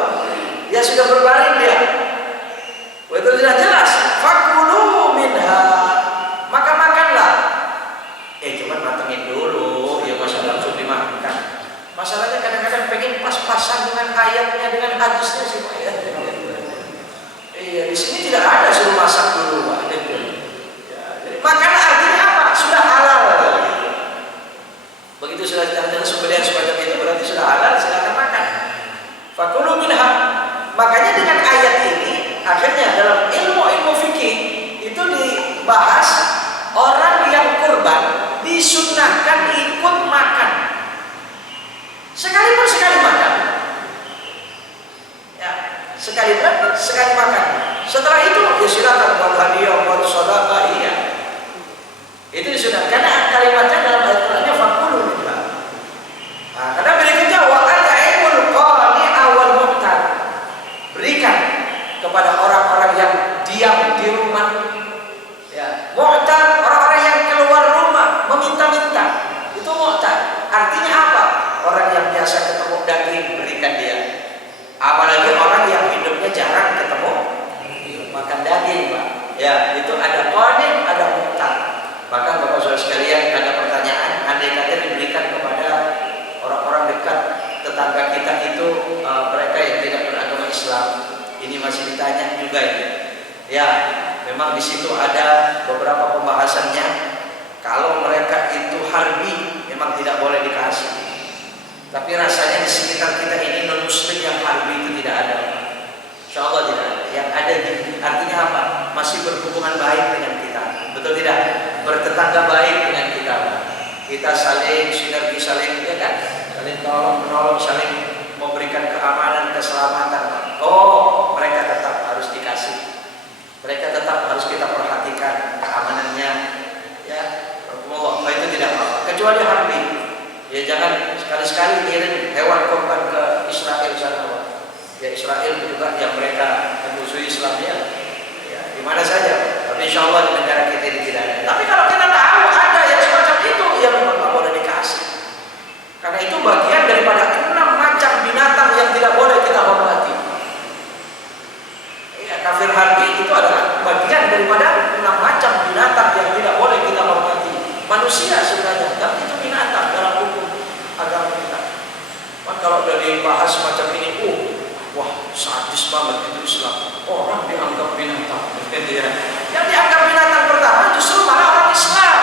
Dia sudah berbaring dia. Betul sudah jelas pas-pasan dengan ayatnya, dengan hadisnya sih Pak ya. Iya, di sini tidak ada suruh masak dulu Pak. Ya, jadi makanan artinya apa? Sudah halal. Begitu sudah ada sumber semacam itu berarti sudah halal, silakan makan. Fakulu minha. Makanya dengan ayat ini akhirnya dalam ilmu fikih itu dibahas orang yang kurban disunnahkan ikut makan. Sekalipun sekali makan. Ya, sekali makan. Setelah itu ya silakan buat hadiah, buat sedekah, iya. Itu disunahkan karena kalimatnya dalam ayat Qur'annya fakulu minha. Nah, karena berikutnya wa at'imul qani'a wal mu'tar. Berikan kepada orang-orang yang diam di rumah. Ya, mu'tar orang-orang yang keluar rumah meminta-minta. Itu mu'tar. Artinya apa? Orang yang biasa ketemu daging berikan dia. Apalagi orang yang hidupnya jarang ketemu makan daging, Pak. Ya, itu ada qani', ada mu'tar. Bahkan Bapak Saudara sekalian ada pertanyaan, andai kata diberikan kepada orang-orang dekat tetangga kita itu mereka yang tidak beragama Islam, ini masih ditanya juga ini. Ya, memang di situ ada beberapa pembahasannya. Kalau mereka itu harbi, memang tidak boleh dikasih. Tapi rasanya di sekitar kita ini non Muslim yang harbi itu tidak ada. Insya Allah tidak ada. Yang ada artinya apa? Masih berhubungan baik dengan kita. Betul tidak? Bertetangga baik dengan kita. Kita saling sinergi, saling ya kan? Saling tolong menolong, saling memberikan keamanan, keselamatan. Oh, mereka tetap harus dikasih. Mereka tetap harus kita perhatikan keamanannya. Ya, Allah itu tidak apa-apa. Kecuali harbi. Ya jangan sekali-sekali ngirim hewan korban ke Israel sana. Ya Israel juga yang mereka memusuhi Islamnya. Ya di mana saja. Tapi insya Allah di negara kita ini tidak ada. Tapi kalau kita tahu ada yang semacam itu, ya memang tidak boleh dikasih. Karena itu bagian daripada 6 macam binatang yang tidak boleh kita hormati. Ya, kafir harbi itu adalah bagian daripada 6 macam binatang yang tidak boleh kita hormati. Manusia sebenarnya, tapi itu binatang dalam hukum agama kita. Kalau udah dibahas semacam ini, wah sadis banget itu Islam. Orang dianggap binatang. Yang dianggap binatang pertama justru malah orang Islam.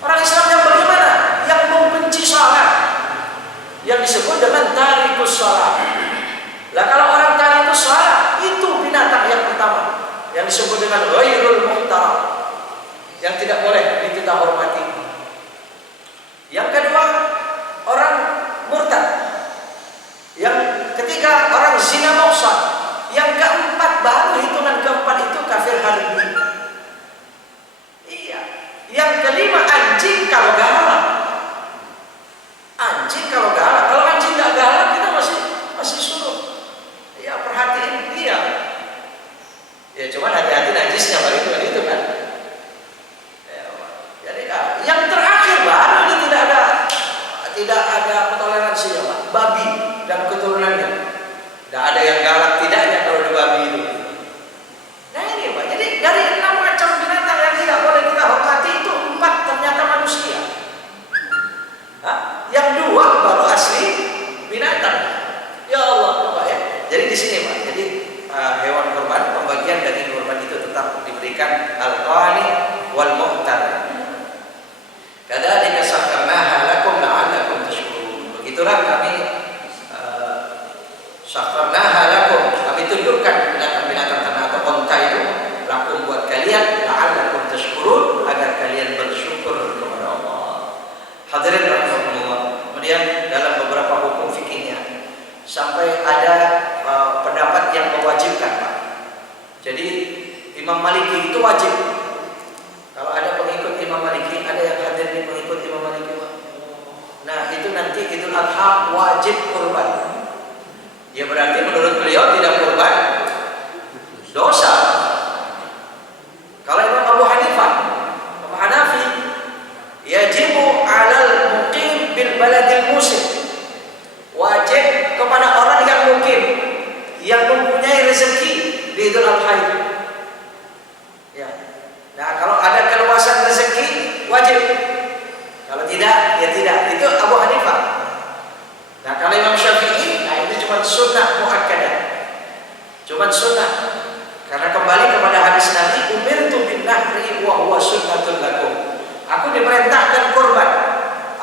Orang Islam yang bagaimana? Yang membenci salat, yang disebut dengan tarikus salat. Lah kalau orang tarikus salat itu binatang yang pertama, yang disebut dengan ghairul muhtaram, yang tidak boleh kita hormati. Yang kedua, orang murtad. Yang ketiga, orang zina muhsan. Yang keempat, baru hitungan keempat itu kafir harbi. Iya. Yang kelima, anjing kalau galak. Anjing kalau galak. Kalau anjing nggak galak, kita masih suruh. Ya perhatiin dia. Ya cuman hati-hati najisnya baru itu kan. Jadi yang terakhir baru ini tidak ada toleransinya Pak. Babi dan keturunannya. Tidak ada yang galak tidaknya kalau di babi itu. Nah ini Pak. Jadi dari 6 macam binatang yang tidak boleh kita hormati itu 4 ternyata manusia. Yang 2 baru asli binatang. Ya Allah Pak ya. Jadi di sini Pak. Jadi hewan kurban, pembagian daging kurban itu tetap diberikan al-qani wal muhtar. Kadzalika sakharnaha lakum la'allakum tashkurun. Begitulah kami sakharnaha lakum. Kami tunjukkan binatang-binatang ternak atau unta itu lakum buat kalian la'allakum tashkurun, agar kalian bersyukur kepada Allah. Hadirin rahimakumullah. Kemudian dalam beberapa hukum fikihnya sampai ada pendapat yang mewajibkan Pak. Jadi Imam Maliki itu wajib. Kalau ada pengikut Imam Maliki, ada yang hadir di pengikut Imam Maliki Pak. Nah itu nanti Idul Adha wajib kurban. Ya berarti menurut beliau tidak kurban dosa. Kalau Imam Abu Hanifah, Imam Hanafi, yajibu alal muqim bil baladil musim. Wajib kepada orang yang mukim, yang mempunyai rezeki di Idul Adha itu. Ya. Nah kalau ada keluasan rezeki wajib. Kalau tidak, ya tidak. Itu Abu Hanifah. Nah kalau Imam sunnah muakkadah. Cuma sunnah. Karena kembali kepada hadis Nabi, umirtu bin nahri wa huwa sunnatul lakum. Aku diperintahkan kurban.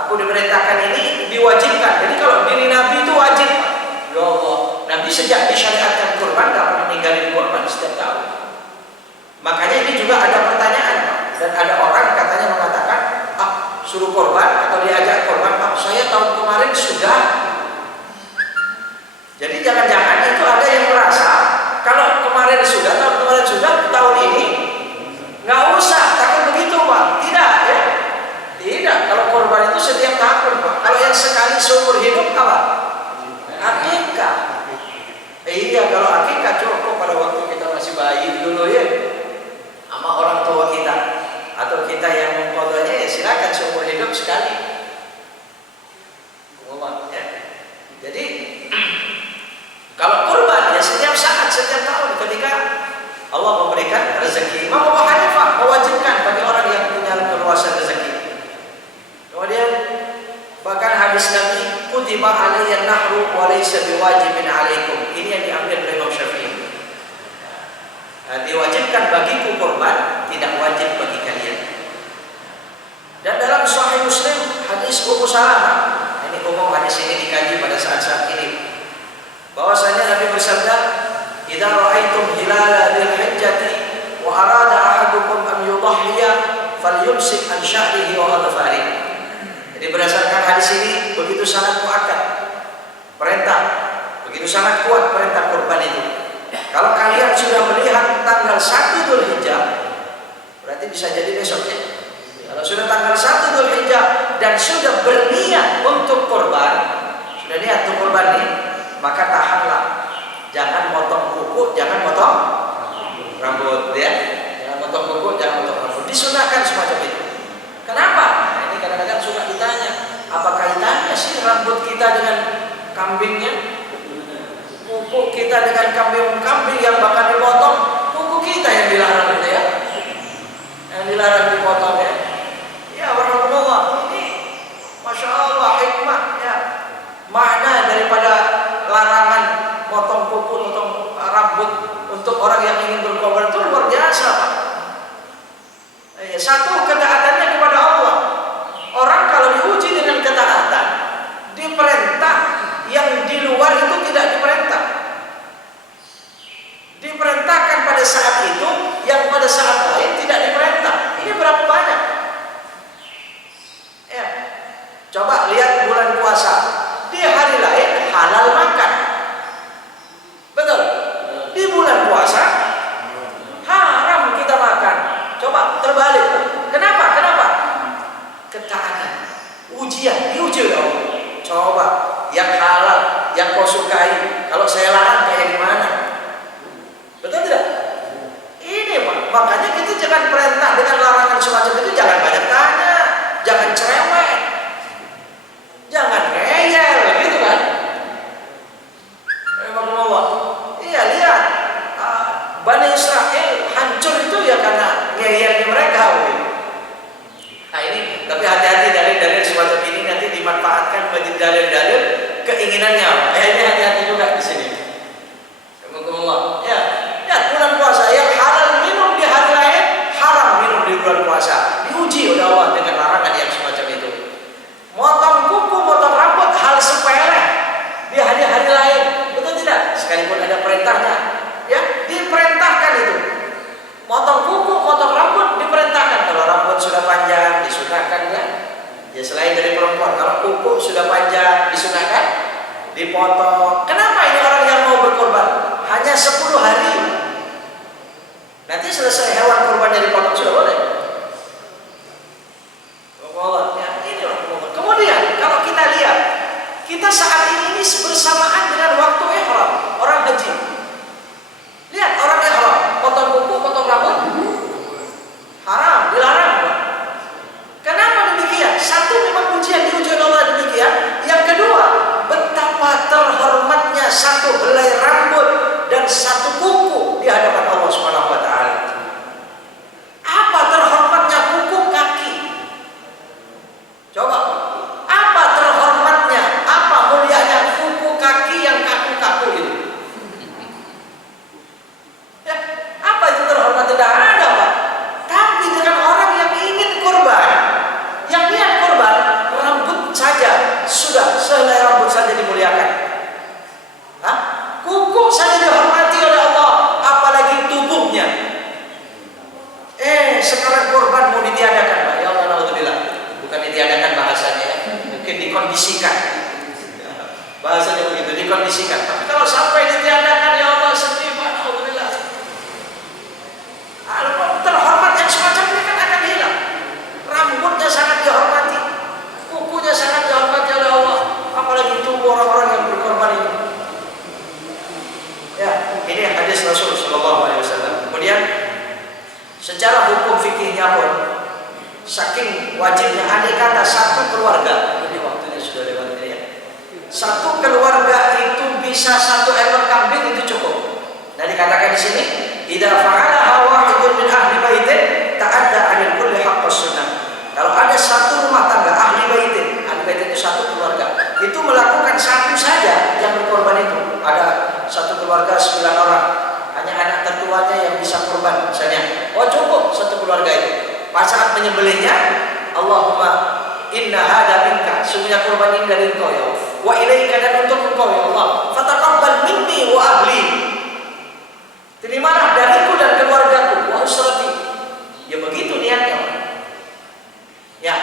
Aku diperintahkan ini diwajibkan. Jadi kalau diri Nabi itu wajib. Ya Allah, Nabi sejak disyariatkan kurban gak pernah ninggalin kurban setiap tahun. Makanya ini juga ada pertanyaan, Pak. Dan ada orang katanya mengatakan, suruh korban atau diajak korban, saya tahun kemarin sudah. Jadi jangan-jangan itu ada yang merasa kalau kemarin sudah, tahun ini nggak usah, takut begitu, Pak. Tidak, ya. Tidak. Kalau korban itu setiap tahun, Pak. Kalau yang sekali seumur hidup apa? Akikah. Iya, kalau akikah cukup pada waktu kita masih bayi dulu ya, sama orang tua kita. Atau kita yang mengkodanya ya silakan seumur hidup sekali. Ya. Jadi kalau kurban ya setiap saat, setiap tahun ketika Allah memberikan rezeki. Imam Abu Hanifah mewajibkan bagi orang yang punya keluasan rezeki. Kemudian bahkan hadis Nabi, kutiba alayya nahru wa laysa biwajibin alaikum. Ini yang diambil oleh Imam Syafi'i. Diwajibkan bagiku kurban, tidak wajib bagi kalian. Dan dalam Sahih Muslim hadis Ummu Salamah, ini umum hadis ini dikaji pada saat-saat ini, bahwasanya Nabi bersabda, "Idza ra'aitum hilala dzil hijjati wa arada ahadukum an yudhhiya falyumsik an sya'rihi wa adfarihi." Jadi berdasarkan hadis ini begitu sangat muakkad perintah, begitu sangat kuat perintah kurban itu. Kalau kalian sudah melihat tanggal 1 Dzulhijjah, berarti bisa jadi besok ya. Kalau sudah tanggal 1 Dzulhijjah dan sudah berniat untuk kurban, sudah niat untuk kurban nih, maka tahanlah. Jangan motong kuku, jangan motong rambut ya. Jangan motong kuku, jangan motong rambut. Disunahkan semacam itu. Kenapa? Nah, ini kadang-kadang suka ditanya, apa kaitannya sih rambut kita dengan kambingnya? Kuku kita dengan kambing yang bakal dipotong, kuku kita yang dilarang gitu ya, yang dilarang dipotong ya. Ya warahmatullah, ini masya Allah hikmah ya, makna daripada larangan potong kuku, potong rambut untuk orang yang ingin berkorban itu luar biasa, Pak. Satu, ketaatannya kepada Allah. Orang kalau diuji dengan ketaatan, diperintah yang di luar itu tidak diperintah. Diperintahkan pada saat itu, yang pada saat lain tidak diperintah. Ini berapa banyak? Ya, coba lihat bulan puasa. Di hari lain halal makan, betul? Di bulan puasa haram kita makan. Coba terbalik. Kenapa? Ketaatan, ujian, diuji oleh Allah. Coba yang halal, yang kau sukai, kalau saya larang kayak gimana? Betul tidak? Ini Pak, makanya kita jangan perintah dengan larangan semacam itu, jangan banyak tanya, jangan cerewet, jangan ngeyel, gitu kan? Allah, iya lihat, Bani Israel hancur itu ya karena ngeyelnya mereka. Nah ini, tapi hati-hati dalil-dalil semacam ini nanti dimanfaatkan menjadi dalil-dalil keinginannya. Ini hati-hati juga di sini. Alhamdulillah. Ya, bulan puasa yang halal minum di hari lain, haram minum di bulan puasa. Diuji oleh Allah dengan larangan yang semacam itu. Motong kuku, motong rambut hal sepele di hari-hari lain, betul tidak? Sekalipun ada perintahnya, ya diperintahkan itu. Motong kuku, motong rambut diperintahkan. Kalau rambut sudah panjang disunahkan ya. Ya selain dari perempuan, kalau kuku sudah panjang disunahkan dipotong. Kenapa ini orang yang mau berkorban? Hanya 10 hari. Nanti selesai hewan korbannya dipotong sudah boleh. Ya, ini kemudian kalau kita lihat, kita saat ini bersamaan dengan waktu ihram orang haji. Lihat orang ihram, potong kuku, potong rambut, haram, dilarang. Kenapa demikian? Satu, memang ujian diuji oleh Allah demikian. Yang kedua, betapa terhormatnya satu helai rambut dan satu kuku di hadapan Allah Subhanahu wa taala. Apa terhormatnya kuku kaki? Coba. Apa terhormatnya, apa mulianya kuku kaki yang kaku-kaku Bahasanya begitu, dikondisikan. Tapi kalau sampai ditiadakan, ya Allah sedih, alhamdulillah. Terhormat yang semacam ini kan akan hilang. Rambutnya sangat dihormati, kukunya sangat dihormati oleh Allah. Apalagi tubuh orang-orang yang berkorban ini. Ya, ini hadis Rasul Shallallahu Alaihi Wasallam. Kemudian secara hukum fikihnya pun saking wajibnya andai kata satu keluarga, ini waktunya sudah lewat ini ya. Satu keluarga itu bisa satu ekor kambing itu cukup. Nah dikatakan di sini, idza fa'alaha wahidun min ahli baitin ta'adda 'anil kulli haqqus sunnah. Kalau ada satu rumah tangga ahli baitin itu satu keluarga, itu melakukan satu saja yang berkorban itu. Ada satu keluarga 9 orang, hanya anak tertuanya yang bisa korban misalnya. Oh cukup satu keluarga itu. Pas saat menyembelihnya, Allahumma inna hada minka, sungguhnya korban ini dari Engkau ya Allah. Wa ilaika, dan untuk Engkau ya Allah. Fataqabbal minni wa ahli. Terimalah dariku dan keluargaku, wa usrati. Ya begitu niatnya. Ya,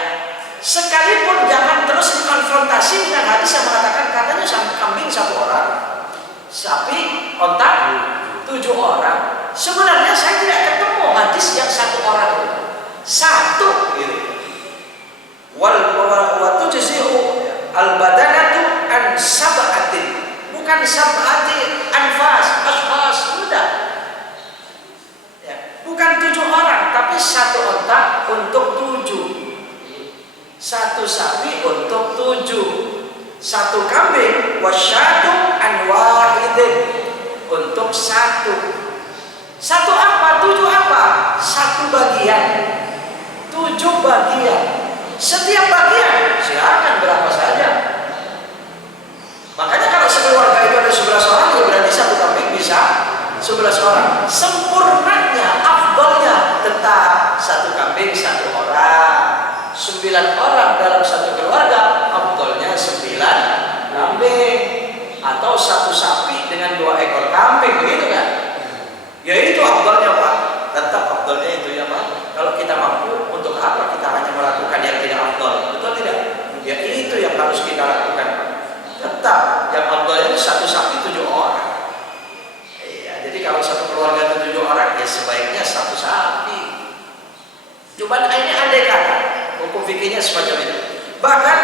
sekalipun jangan terus dikonfrontasi dengan hadis yang mengatakan katanya kambing 1 orang, sapi, onta 7 orang. Sebenarnya saya tidak ketemu hadis yang 1 orang itu. 1 gitu. Wa tujzi'u al-badanatu an sab'atin, bukan sab'ati anfas, ashas, sudah. Ya, bukan 7 orang, tapi 1 onta untuk 7. 1 sapi untuk 7, 1 kambing wasyatu an wahidin untuk 1. 1 apa? 7 apa? 1 bagian, 7 bagian. Setiap bagian silakan berapa saja. Makanya kalau sekeluarga itu ada 11 orang, ya berarti 1 kambing bisa 11 orang. Sempurnanya, afdolnya tetap 1 kambing 1 orang. 9 orang dalam 1 keluarga, afdolnya 9 kambing, atau 1 sapi dengan 2 ekor kambing, begitu kan? Ya itu afdolnya Pak. Tetap afdolnya itu ya Pak. Kalau kita mampu, untuk apa kita hanya melakukan yang tidak afdol? Betul tidak? Ya itu yang harus kita lakukan. Tetap yang afdolnya 1 sapi 7 orang. Iya, jadi kalau 1 keluarga itu 7 orang, ya sebaiknya 1 sapi. Cuman ini andai kata hukum fikihnya semacam itu. Bahkan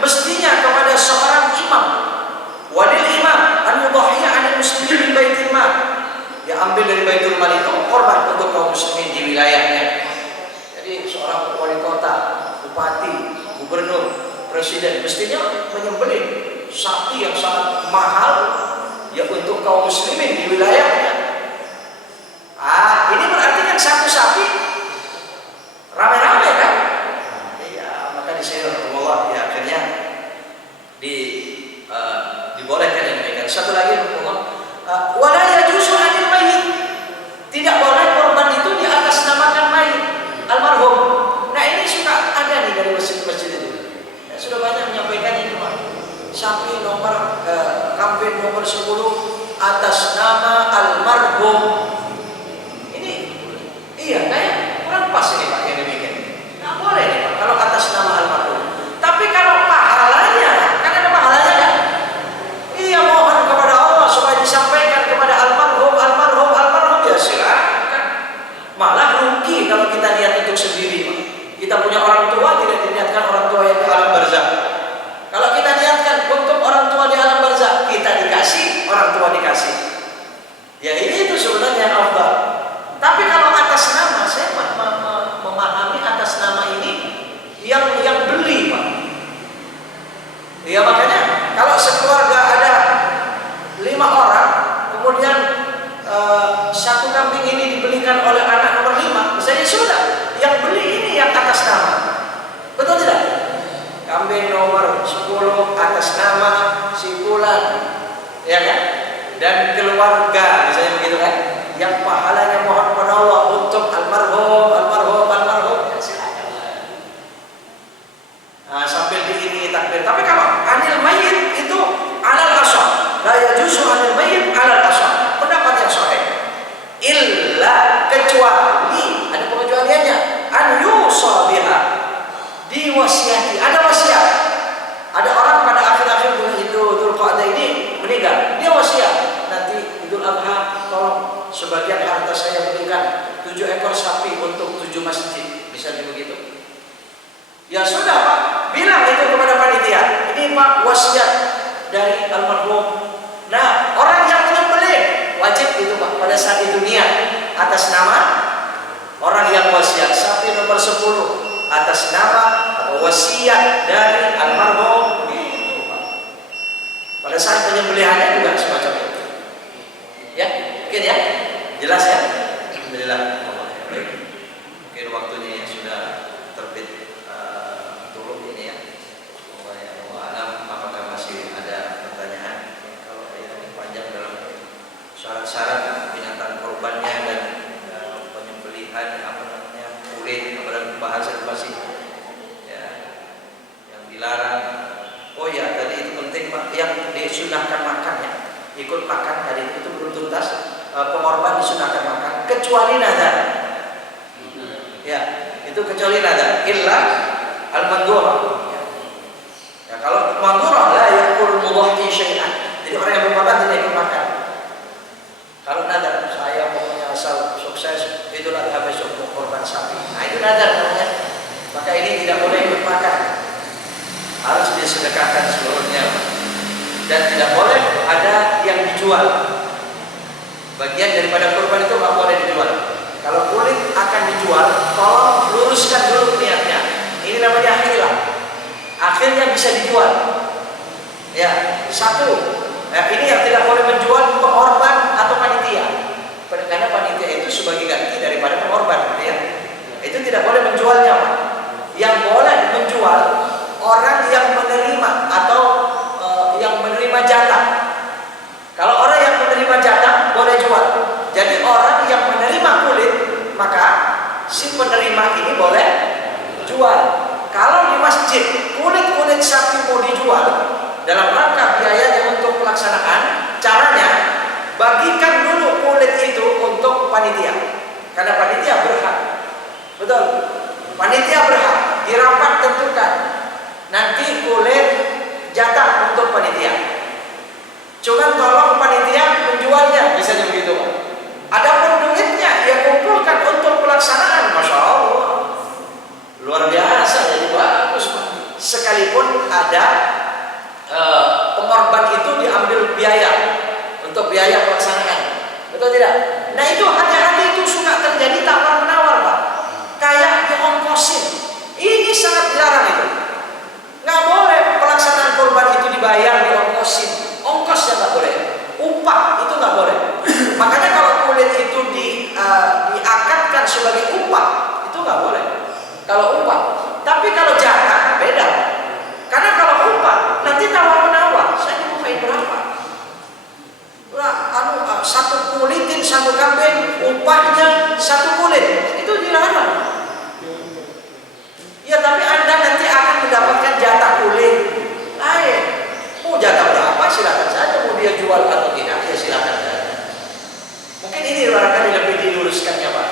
mestinya kepada seorang imam, walil imam an yudhhiya 'anil muslimin min baitil mal, ya ambil dari baitul mal itu korban untuk kaum muslimin di wilayahnya. Jadi seorang wali kota, bupati, gubernur, presiden mestinya menyembelih sapi yang sangat mahal ya untuk kaum muslimin di wilayahnya. Ini berarti kan 1 sapi rame-rame kan? Iya, maka di sini Allah ya akhirnya dibolehkan yang demikian. Satu lagi Allah, wala yajuzu 'anil mayyit, tidak boleh korban itu di atas namakan mayit almarhum. Nah ini suka ada nih dari masjid-masjid itu. Ya, sudah banyak menyampaikan ini Pak. Sapi nomor kambing nomor 10 atas nama almarhum. Ini iya kayak kurang pas ini Pak yang demikian. Nggak boleh nih Pak kalau atas nama almarhum. Tapi kalau pahalanya, kan ada pahalanya kan? Iya, mohon kepada Allah supaya disampaikan kepada almarhum ya silakan. Malah rugi kalau kita niat untuk sendiri Pak. Kita punya orang tua, tidak diniatkan orang tua yang di alam barzakh. Kalau kita niatkan untuk orang tua di alam barzakh, kita dikasih, orang tua dikasih. Ya ini itu sebenarnya yang afdal. Tapi kalau atas nama, saya memahami atas nama ini yang beli Pak. Ya makanya kalau sekeluarga ada 5 orang, kemudian 1 kambing ini dibelikan oleh anak nomor 5, misalnya sudah, yang beli ini yang atas nama. Betul tidak? Kambing nomor 10 atas nama si fulan, ya kan? Dan keluarga, misalnya begitu kan? Yang pahalanya mohon kepada Allah untuk almarhum, ya silakan. Nah, sambil diiringi takbir. Tapi kalau anil mayyit itu alal ashab, la yajuzu anil mayyit alal ashab. Pendapat yang sahih. Illa, kecuali ada pengecualiannya, an yusa biha, diwasiati. Ada wasiat. Ada orang pada akhir-akhir bulan itu Dzulqa'dah sebagian harta saya berikan 7 ekor sapi untuk 7 masjid, misalnya begitu. Ya sudah Pak, bilang itu kepada panitia, ini Pak wasiat dari almarhum. Nah, orang yang menyembelih wajib itu Pak pada saat itu niat atas nama orang yang wasiat sapi nomor 10 atas nama atau wasiat dari almarhum itu Pak. Pada saat penyembelihannya juga semacam itu. Ya, mungkin ya, jelas ya. Alhamdulillah. Mungkin waktunya ya sudah terbit turun ini ya. Wallahu a'lam. Apakah masih ada pertanyaan? Kalau yang panjang dalam syarat-syarat binatang korbannya dan penyembelihan apa namanya kulit apa bahasa masih ya yang dilarang. Oh ya tadi itu penting Pak, yang disunahkan makan ya, ikut makan tadi itu belum tuntas. Pengorban disunahkan makan kecuali nazar. Ya, itu kecuali nazar. Illa al-mandura. Ya, kalau mandura la yakul mudahhi syai'an. Jadi orang yang berkorban tidak ikut makan. Kalau nazar, saya pokoknya asal sukses, itulah besok berkorban sapi. Nah itu nazar namanya. Maka ini tidak boleh ikut makan. Harus disedekahkan seluruhnya. Dan tidak boleh ada yang dijual. Bagian daripada kurban itu nggak boleh dijual. Kalau kulit akan dijual, tolong luruskan dulu niatnya. Ini namanya hilal. Akhirnya bisa dijual. Ya, satu. Ini yang tidak boleh menjual pengorban atau panitia. Karena panitia itu sebagai ganti daripada pengorban, ya. Itu tidak boleh menjualnya, Pak. Yang boleh menjual orang yang menerima atau yang menerima jatah. Kalau orang yang menerima jatah boleh jual. Jadi orang yang menerima kulit, maka si penerima ini boleh jual. Kalau di masjid kulit-kulit sapi mau dijual dalam rangka biayanya untuk pelaksanaan, caranya bagikan dulu kulit itu untuk panitia. Karena panitia berhak. Betul. Panitia berhak. Di rapat tentukan nanti kulit jatah untuk panitia. Cuman tolong panitia menjualnya, misalnya begitu. Adapun duitnya ya kumpulkan untuk pelaksanaan, masya Allah, luar biasa, jadi bagus. Sekalipun ada pengorban itu diambil biaya untuk biaya pelaksanaan, betul tidak? Nah itu hati-hati, itu suka terjadi tawar menawar Pak, kayak diongkosin. Ini sangat dilarang itu. Nggak boleh pelaksanaan kurban itu dibayar diongkosin. Ongkos yang nggak boleh, upah itu nggak boleh. Makanya kalau kulit itu diakatkan sebagai upah itu nggak boleh. Kalau upah, tapi kalau jatah beda. Karena kalau upah nanti tawar menawar, saya dibukain berapa? Satu kulitin satu kambing, upahnya satu kulit, itu dilarang. Ya tapi Anda nanti akan mendapatkan jatah kulit lain. Mau jatah berapa silakan saja, mau dia jual atau tidak ya silakan saja. Mungkin ini barangkali lebih diluruskannya Pak.